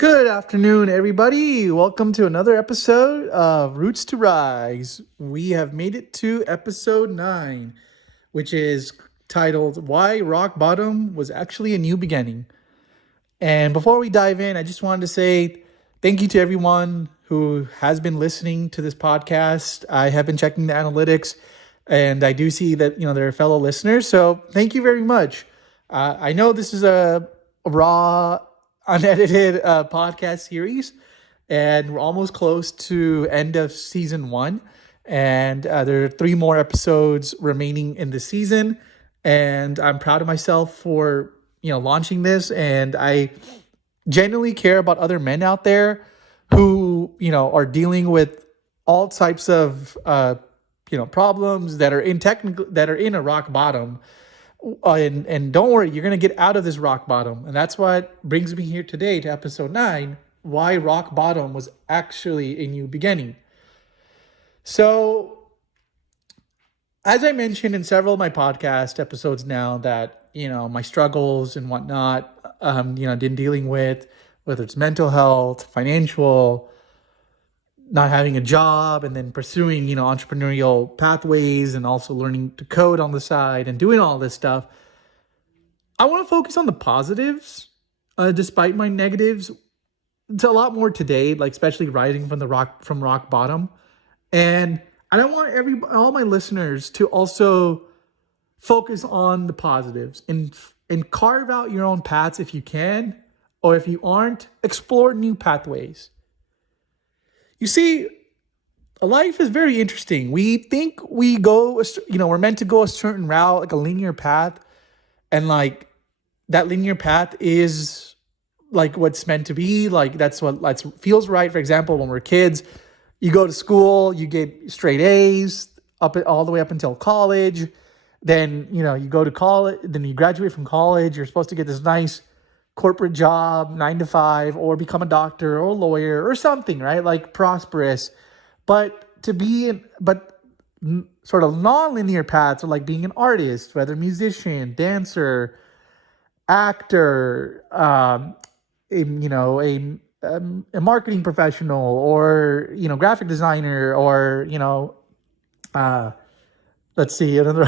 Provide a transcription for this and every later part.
Good afternoon, everybody. Welcome to another episode of Roots to Rise. We have made it to episode 9, which is titled Why Rock Bottom Was Actually a New Beginning. And before we dive in, I just wanted to say thank you to everyone who has been listening to this podcast. I have been checking the analytics and I do see that, there are fellow listeners. So thank you very much. I know this is a raw, unedited podcast series, and we're almost close to end of season 1. And there are 3 more episodes remaining in the season. And I'm proud of myself for launching this. And I genuinely care about other men out there who are dealing with all types of problems that are in a rock bottom. And don't worry, you're going to get out of this rock bottom. And that's what brings me here today to episode 9, why rock bottom was actually a new beginning. So, as I mentioned in several of my podcast episodes now that, my struggles and whatnot, dealing with, whether it's mental health, financial, not having a job, and then pursuing, entrepreneurial pathways, and also learning to code on the side and doing all this stuff. I want to focus on the positives, despite my negatives. It's a lot more today, like especially rising from rock bottom. And I don't want all my listeners to also focus on the positives and carve out your own paths if you can, or if you aren't, explore new pathways. You see, life is very interesting. We think we're meant to go a certain route, like a linear path, and like that linear path is like what's meant to be. Like that's what feels right. For example, when we're kids, you go to school, you get straight A's all the way up until college. Then you go to college, then you graduate from college. You're supposed to get this nice corporate job, 9 to 5, or become a doctor or a lawyer or something, right? Like prosperous. But sort of non-linear paths are like being an artist, whether musician, dancer, actor, a marketing professional, or graphic designer, or let's see, another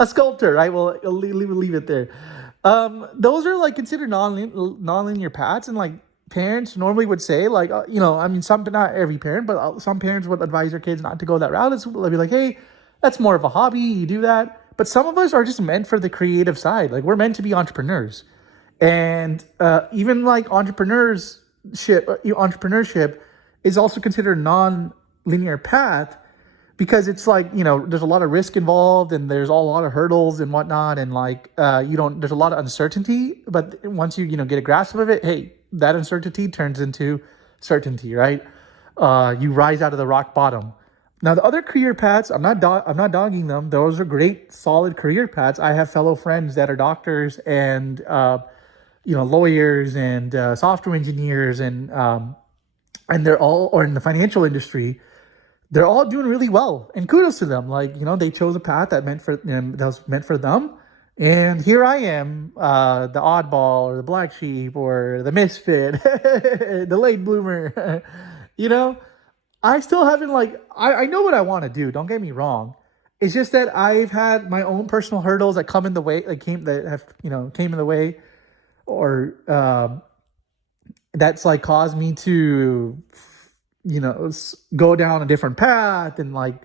a sculptor, right? Well, we'll leave it there. Those are like considered non-linear paths, and like parents normally would say, like, not every parent, but some parents would advise their kids not to go that route. They'll be like, hey, that's more of a hobby, you do that. But some of us are just meant for the creative side. Like we're meant to be entrepreneurs, and even like entrepreneurship is also considered a non-linear path. Because it's like, there's a lot of risk involved, and there's a lot of hurdles and whatnot. And like, there's a lot of uncertainty, but once you, get a grasp of it, hey, that uncertainty turns into certainty, right? You rise out of the rock bottom. Now, the other career paths, I'm not dogging them. Those are great, solid career paths. I have fellow friends that are doctors and, lawyers and software engineers, and they're all, or in the financial industry, they're all doing really well, and kudos to them. Like, they chose a path that was meant for them. And here I am, the oddball, or the black sheep, or the misfit, the late bloomer. I still haven't I know what I want to do. Don't get me wrong. It's just that I've had my own personal hurdles that come in the way, came in the way, or that's like caused me to go down a different path, and like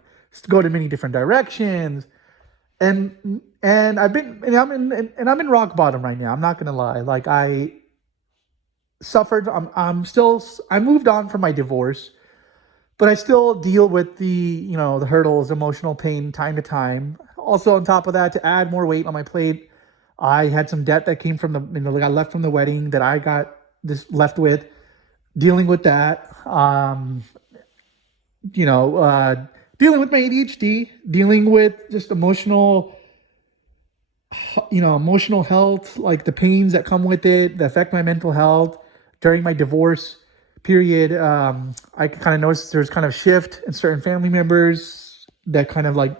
go to many different directions. And I'm in rock bottom right now. I'm not going to lie. Like I suffered, I moved on from my divorce, but I still deal with the hurdles, emotional pain time to time. Also on top of that, to add more weight on my plate, I had some debt that came from got left from the wedding that I got this left with. Dealing with that, dealing with my ADHD, dealing with just emotional health, like the pains that come with it, that affect my mental health. During my divorce period, I kind of noticed there's kind of shift in certain family members that kind of like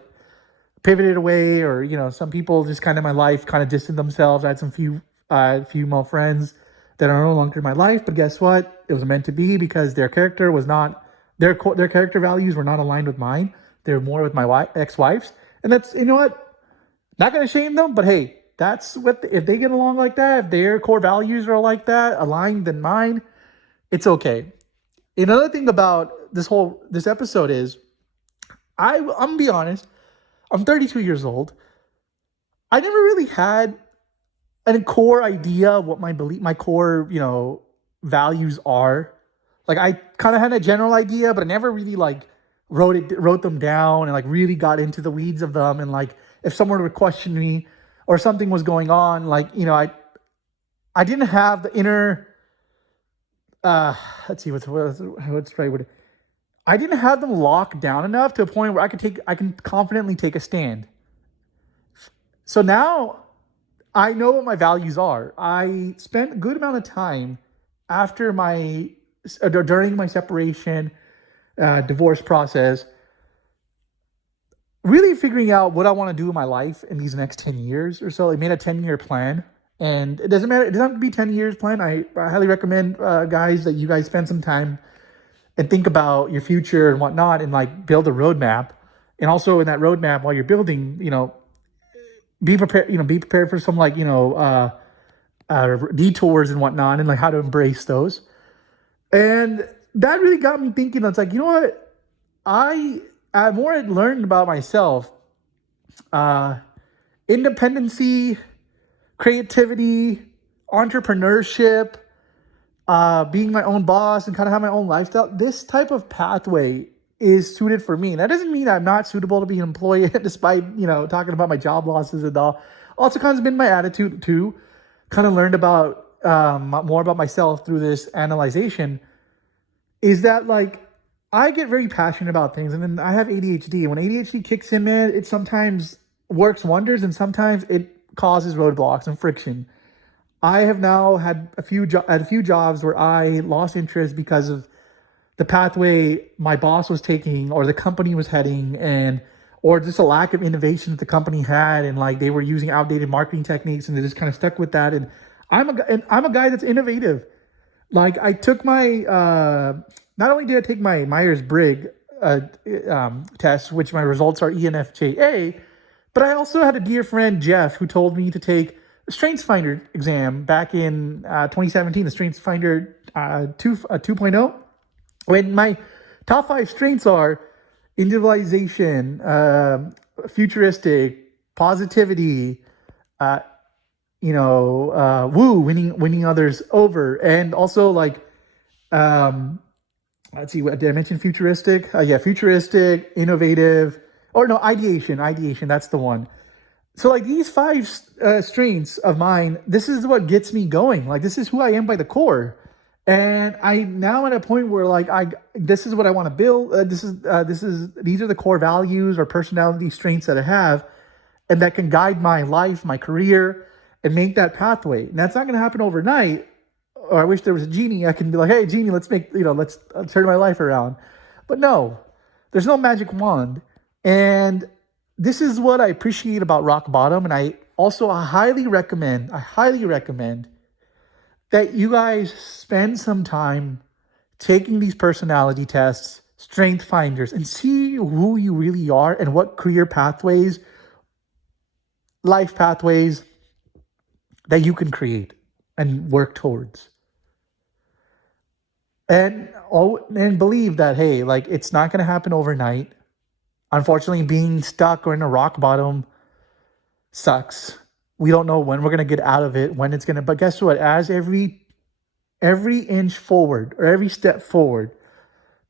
pivoted away, or some people just kind of in my life kind of distanced themselves. I had some few male friends that are no longer in my life. But guess what? It was meant to be because their character was not their character values were not aligned with mine. They're more with my ex-wife's, and that's, you know what? Not gonna shame them, but hey, that's what if they get along like that, if their core values are like that, aligned than mine, it's okay. Another thing about this episode is I'm gonna be honest. I'm 32 years old. I never really had a core idea of what my core, values are. Like I kind of had a general idea, but I never really like wrote them down and like really got into the weeds of them. And like if someone would question me or something was going on, like I didn't have the inner. Let's see what's the right word. I didn't have them locked down enough to a point where I can confidently take a stand. So now I know what my values are. I spent a good amount of time during my separation, divorce process, really figuring out what I want to do in my life in these next 10 years or so. I made a 10-year plan, and it doesn't matter. It doesn't have to be 10 years plan. I highly recommend, guys, that you guys spend some time and think about your future and whatnot, and like build a roadmap. And also in that roadmap, while you're building, be prepared. Be prepared for some detours and whatnot, and like how to embrace those. And that really got me thinking. It's like, you know what? I more had learned about myself. Independency, creativity, entrepreneurship, being my own boss and kind of have my own lifestyle. This type of pathway is suited for me. And that doesn't mean I'm not suitable to be an employee, despite, talking about my job losses and all. Also kind of been my attitude too. Kind of learned about more about myself through this analyzation, is that like I get very passionate about things, and then I have ADHD. And when ADHD kicks in, man, it sometimes works wonders, and sometimes it causes roadblocks and friction. I have now had a few jobs where I lost interest because of the pathway my boss was taking, or the company was heading, or just a lack of innovation that the company had, and like they were using outdated marketing techniques, and they just kind of stuck with that. And I'm a guy that's innovative. Like I took my not only did I take my Myers-Briggs test, which my results are ENFJA, but I also had a dear friend, Jeff, who told me to take a StrengthsFinder exam back in 2017, the StrengthsFinder 2.0. When my top 5 strengths are individualization, futuristic, positivity, woo, winning others over, and also like, let's see, what did I mention? Futuristic? Futuristic, innovative, or no, ideation. That's the one. So like these 5 strengths of mine, this is what gets me going. Like this is who I am by the core. And I now at a point where like this is what I want to build. These are the core values or personality strengths that I have, and that can guide my life, my career, and make that pathway. And that's not going to happen overnight. Or I wish there was a genie. I can be like, hey, genie, let's turn my life around. But no, there's no magic wand. And this is what I appreciate about Rock Bottom. And I highly recommend that you guys spend some time taking these personality tests, strength finders, and see who you really are and what career pathways, life pathways that you can create and work towards. And believe that, hey, like it's not going to happen overnight. Unfortunately, being stuck or in a rock bottom sucks. We don't know when we're going to get out of it, but guess what? As every inch forward or every step forward,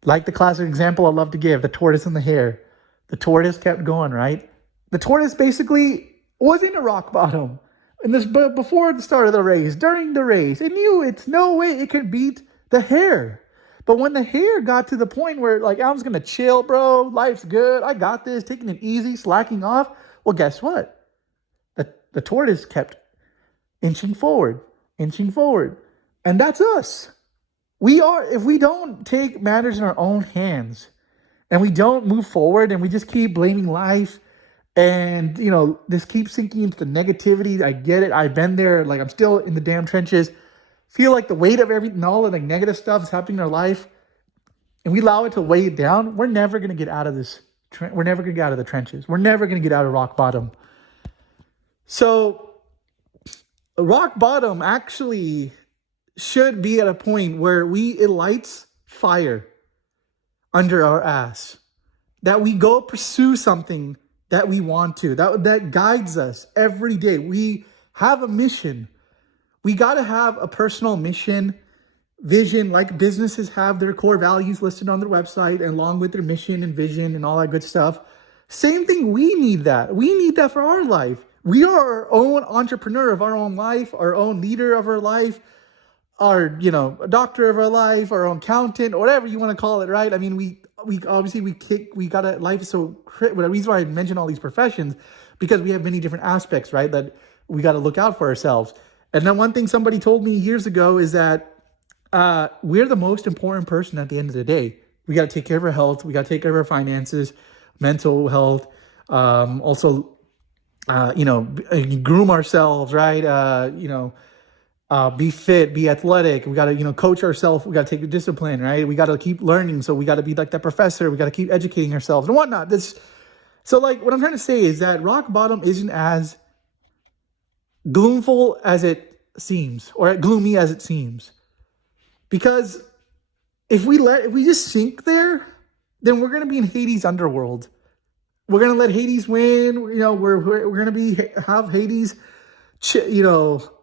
like the classic example I love to give, the tortoise and the hare. The tortoise kept going, right? The tortoise basically was in a rock bottom. But before the start of the race, during the race, it knew it's no way it could beat the hare. But when the hare got to the point where like, I'm just going to chill, bro, life's good, I got this, taking it easy, slacking off. Well, guess what? The tortoise kept inching forward. And that's us. If we don't take matters in our own hands and we don't move forward and we just keep blaming life and, this keeps sinking into the negativity. I get it. I've been there. Like I'm still in the damn trenches. feel like the weight of everything, all the like negative stuff is happening in our life, and we allow it to weigh it down, we're never going to get out of this. We're never going to get out of the trenches. We're never going to get out of rock bottom. So rock bottom actually should be at a point where it lights fire under our ass, that we go pursue something that we want to, that guides us every day. We have a mission. We got to have a personal mission, vision, like businesses have their core values listed on their website, and along with their mission and vision and all that good stuff. Same thing, we need that. We need that for our life. We are our own entrepreneur of our own life, our own leader of our life, our, doctor of our life, our own accountant, or whatever you want to call it, right? I mean, we obviously we gotta, life is so critical. The reason why I mention all these professions, because we have many different aspects, right, that we got to look out for ourselves. And then one thing somebody told me years ago is that we're the most important person at the end of the day. We got to take care of our health. We got to take care of our finances, mental health, also, groom ourselves, right? Be fit, be athletic. We got to, coach ourselves. We got to take the discipline, right? We got to keep learning. So we got to be like that professor. We got to keep educating ourselves and whatnot. So like what I'm trying to say is that rock bottom isn't as gloomful as it seems, or gloomy as it seems. Because if we just sink there, then we're going to be in Hades' underworld. We're going to let Hades win. We're going to have Hades,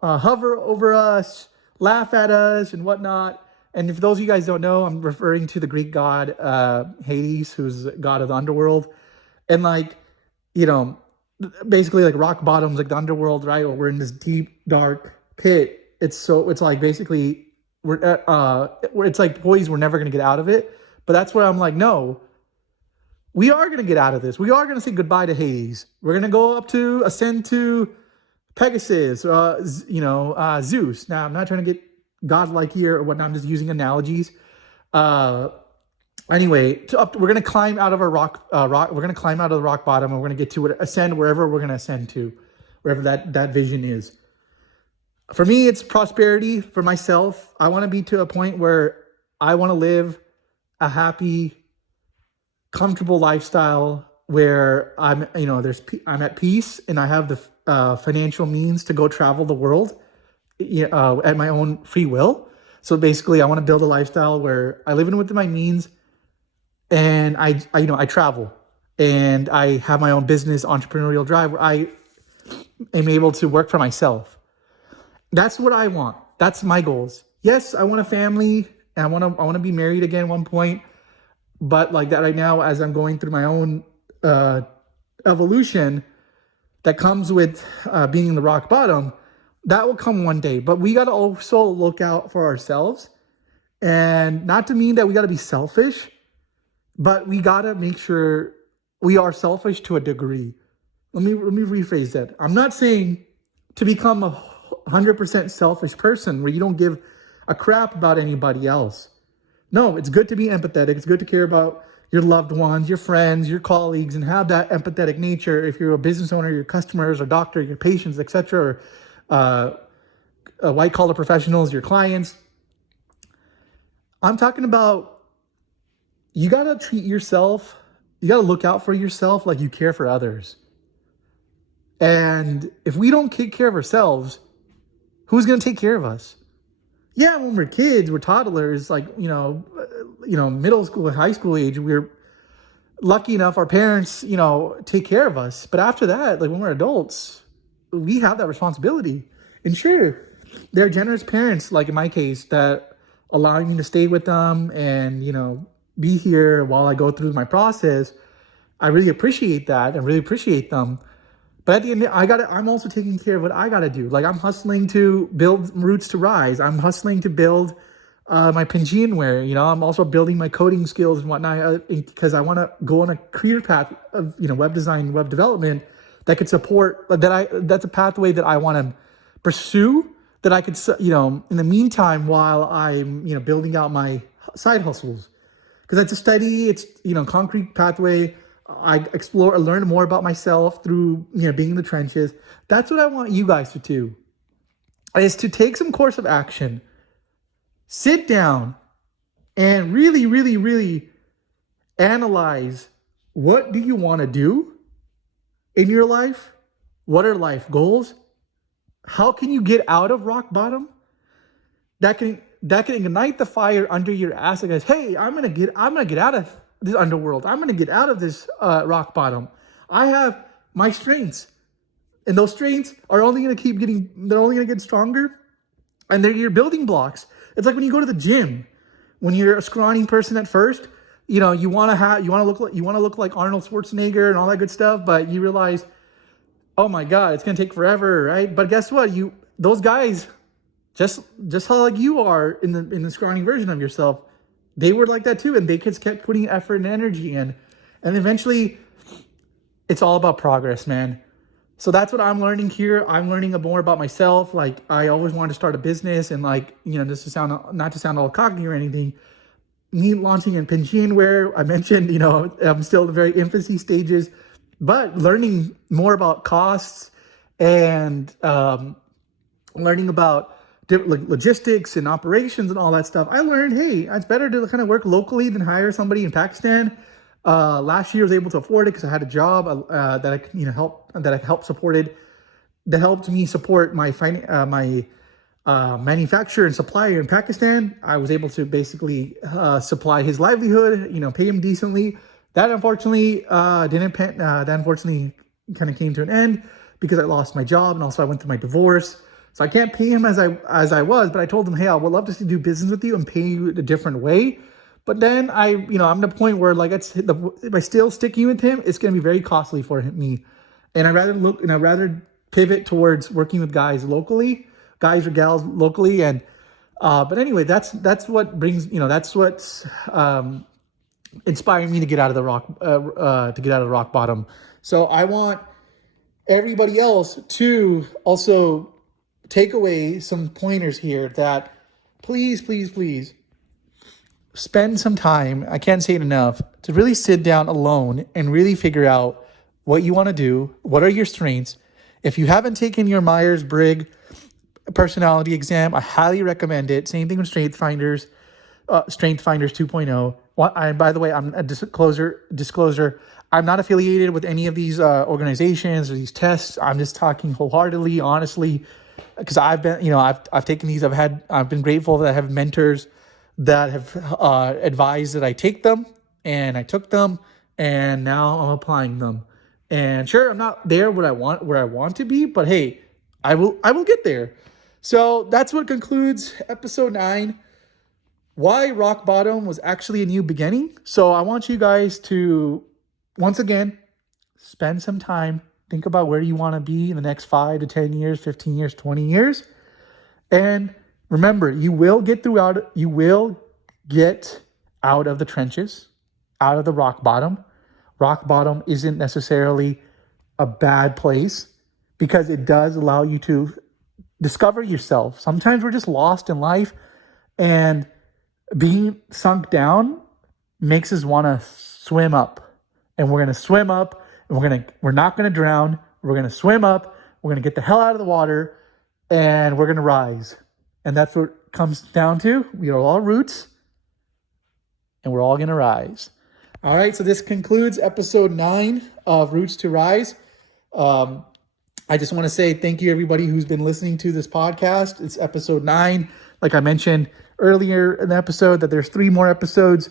hover over us, laugh at us and whatnot. And if those of you guys don't know, I'm referring to the Greek god, Hades, who's god of the underworld. And basically like rock bottom's like the underworld, right? Or we're in this deep, dark pit. It's like basically it's like poised, we're never going to get out of it. But that's where I'm like, no, we are going to get out of this. We are going to say goodbye to Hades. We're going to go ascend to Pegasus, Zeus. Now, I'm not trying to get godlike here or whatnot. I'm just using analogies. Anyway, we're going to climb out of our rock. We're going to climb out of the rock bottom, and we're going to get to ascend wherever we're going to ascend to, wherever that vision is. For me, it's prosperity. For myself, I want to be to a point where I want to live a happy, comfortable lifestyle where I'm at peace and I have the financial means to go travel the world at my own free will. So basically, I want to build a lifestyle where I live in within my means, and I travel, and I have my own business, entrepreneurial drive, where I am able to work for myself. That's what I want. That's my goals. Yes, I want a family, and I want to be married again at one point. But like that right now, as I'm going through my own evolution that comes with being in the rock bottom, that will come one day. But we got to also look out for ourselves, and not to mean that we got to be selfish, but we got to make sure we are selfish to a degree. Let me rephrase that. I'm not saying to become a 100% selfish person where you don't give a crap about anybody else. No, it's good to be empathetic. It's good to care about your loved ones, your friends, your colleagues, and have that empathetic nature. If you're a business owner, your customers, or doctor, your patients, etc., or white collar professionals, your clients. I'm talking about, you got to treat yourself, you got to look out for yourself like you care for others. And if we don't take care of ourselves, who's going to take care of us? Yeah, when we're kids, we're toddlers, like, middle school and high school age, we're lucky enough, our parents, take care of us. But after that, like when we're adults, we have that responsibility. And sure, there are generous parents, like in my case, that allow me to stay with them and, be here while I go through my process. I really appreciate that and really appreciate them. But at the end, I'm also taking care of what I got to do. Like, I'm hustling to build Roots to Rise. I'm hustling to build my Pinginware. I'm also building my coding skills and whatnot because I want to go on a career path of, web design, web development that could support that's a pathway that I want to pursue, that I could, in the meantime, while I'm, building out my side hustles. Because it's a steady, it's, concrete pathway. I explore and learn more about myself through, being in the trenches. That's what I want you guys to do, is to take some course of action sit down and really, really, really analyze, what do you want to do in your life? What are life goals? How can you get out of rock bottom? That can ignite the fire under your ass. Like, guys, hey, I'm gonna get out of this underworld. I'm gonna get out of this rock bottom. I have my strengths, and those strengths are only gonna keep getting. They're only gonna get stronger, and they're your building blocks. It's like when you go to the gym. When you're a scrawny person at first, you want to look like Arnold Schwarzenegger and all that good stuff, but you realize, oh my God, it's gonna take forever, right? But guess what? Those guys, just how like you are in the scrawny version of yourself, they were like that too, and they just kept putting effort and energy in, and eventually, it's all about progress, man. So that's what I'm learning here. I'm learning more about myself. Like, I always wanted to start a business, and like, just not to sound all cocky or anything, me launching in Pinchinware, I mentioned, I'm still in the very infancy stages, but learning more about costs and learning about logistics and operations and all that stuff. I learned, hey, it's better to kind of work locally than hire somebody in Pakistan. Last year I was able to afford it because I had a job that helped me support my manufacturer and supplier in Pakistan. I was able to basically supply his livelihood, pay him decently. That unfortunately kind of came to an end because I lost my job, and also I went through my divorce. So I can't pay him as I was, but I told him, hey, I would love to do business with you and pay you a different way. But then I'm at the point where, like, if I still sticking with him, it's going to be very costly for me. And I'd rather pivot towards working with guys or gals locally. And, but anyway, that's what brings, that's what's, inspired me to get out of the rock bottom. So I want everybody else to also take away some pointers here that please, please, please, spend some time, I can't say it enough, to really sit down alone and really figure out what you want to do. What are your strengths? If you haven't taken your Myers-Briggs personality exam, I highly recommend it. Same thing with Strength Finders 2.0. By the way, I'm a disclosure. I'm not affiliated with any of these organizations or these tests. I'm just talking wholeheartedly, honestly, because I've been, I've taken these. I've been grateful that I have mentors that have advised that I take them, and I took them, and now I'm applying them. And sure, I'm not there where I want to be, but hey, I will get there. So that's what concludes episode 9. Why rock bottom was actually a new beginning. So I want you guys to, once again, spend some time, think about where you want to be in the next 5 to 10 years, 15 years, 20 years. And remember, you will get out of the trenches, out of the rock bottom. Rock bottom isn't necessarily a bad place because it does allow you to discover yourself. Sometimes we're just lost in life, and being sunk down makes us want to swim up. And we're going to swim up, and we're not going to drown. We're going to swim up. We're going to get the hell out of the water, and we're going to rise. And that's what it comes down to. We are all roots, and we're all going to rise. All right, so this concludes episode 9 of Roots to Rise. I just want to say thank you, everybody who's been listening to this podcast. It's episode 9. Like I mentioned earlier in the episode, that there's 3 more episodes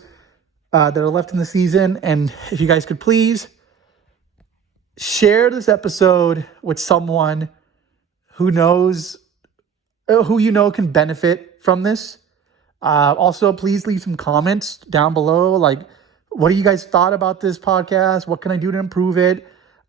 that are left in the season. And if you guys could please share this episode with someone who can benefit from this. Also, please leave some comments down below. Like, what do you guys thought about this podcast? What can I do to improve it?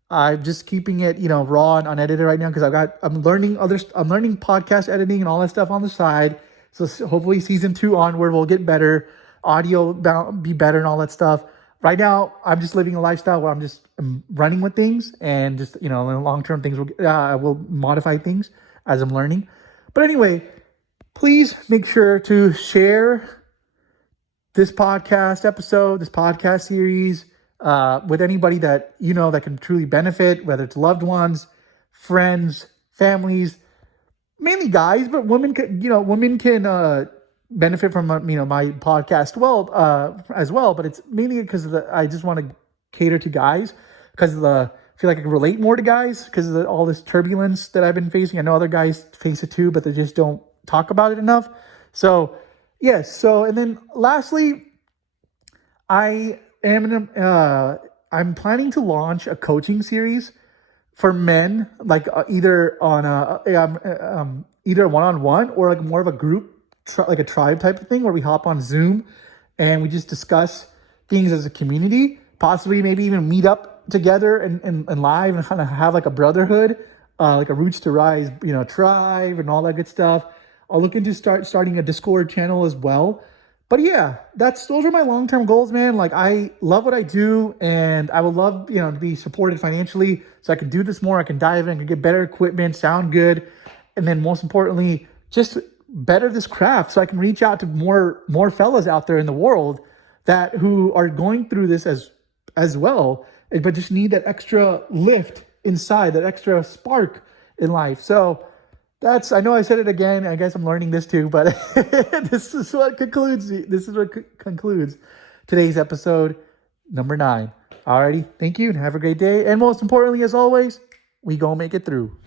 I'm just keeping it, raw and unedited right now because I'm learning podcast editing and all that stuff on the side. So hopefully season 2 onward will get better. Audio be better and all that stuff. Right now, I'm just living a lifestyle where I'm running with things, and just, in the long-term things I will modify things as I'm learning. But anyway, please make sure to share this podcast episode, this podcast series, with anybody that that can truly benefit, whether it's loved ones, friends, families, mainly guys, but women can benefit from my podcast as well, but it's mainly because I just want to cater to guys because I feel like I can relate more to guys because of all this turbulence that I've been facing. I know other guys face it too, but they just don't talk about it enough. So yes. So and then lastly, I'm planning to launch a coaching series for men, like either on either one-on-one or like more of a group, like a tribe type of thing, where we hop on Zoom and we just discuss things as a community, possibly maybe even meet up together and live and kind of have like a brotherhood, like a Roots to Rise, tribe and all that good stuff. I'll look into starting a Discord channel as well. But yeah, those are my long-term goals, man. Like I love what I do and I would love, to be supported financially so I can do this more. I can dive in, I can get better equipment, sound good. And then most importantly, just better this craft so I can reach out to more fellas out there in the world who are going through this as well, but just need that extra lift inside, that extra spark in life. So I know I said it again. I guess I'm learning this too, but this is what concludes today's episode number 9. Alrighty. Thank you and have a great day. And most importantly, as always, we gonna make it through.